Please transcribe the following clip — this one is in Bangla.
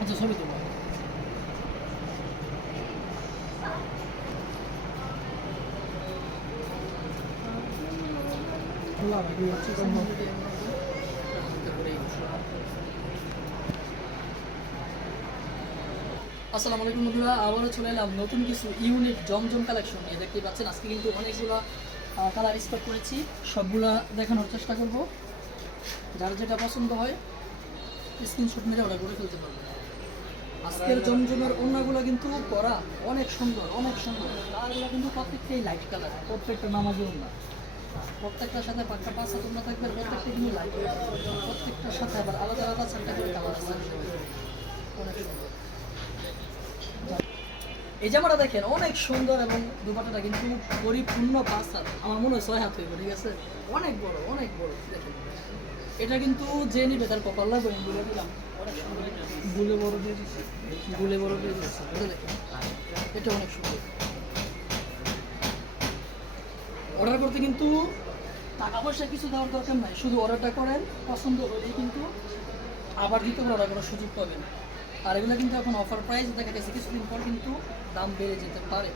আচ্ছা ছবি তোলো আসসালামু আলাইকুম বন্ধুরা, আবারও চলে এলাম নতুন কিছু ইউনিক জমজম কালেকশন নিয়ে। দেখতে পাচ্ছেন, আজকে কিন্তু অনেকগুলো কালার স্টক করেছি। সবগুলা দেখানোর চেষ্টা করব। যার যেটা পছন্দ হয় স্ক্রিনশট মেরে অর্ডার করে ফেলতে পারবে আজকের জমজমের অন্যগুলো কিন্তু করা অনেক সুন্দর অনেক সুন্দর। কালারগুলো কিন্তু প্রত্যেকটাই লাইট কালার প্রত্যেকটা নামাজি অন্য প্রত্যেকটার সাথে পাঁচটা পাঁচটা তোমরা থাকবে, প্রত্যেকটা কিন্তু লাইট প্রত্যেকটার সাথে আবার আলাদা আলাদা চারটা করে কালার আছে। এই জামাটা দেখেন, অনেক সুন্দর এবং দুপাটাটা কিন্তু পরিপূর্ণ পাঁচ হাত। আমার মনে হয় ছয় হাত হইব, ঠিক আছে? অনেক বড় অনেক বড়, দেখেন। এটা কিন্তু যে নিবে তার কপাল লাগবে আমি বলে দিলাম। গুলে বড় দিয়ে দিচ্ছে গুলে বড় দিয়ে দিয়েছে এটা অনেক সুন্দর। অর্ডার করতে কিন্তু টাকা পয়সা কিছু দেওয়ার দরকার নাই শুধু অর্ডারটা করেন পছন্দ হলেই কিন্তু আবার দ্বিতীয়বার অর্ডার করার সুযোগ পাবেন। আর এগুলো কিন্তু এখন অফার প্রাইস দেখা গেছে কিছুদিন পর কিন্তু দাম বেড়ে যেতে পারে।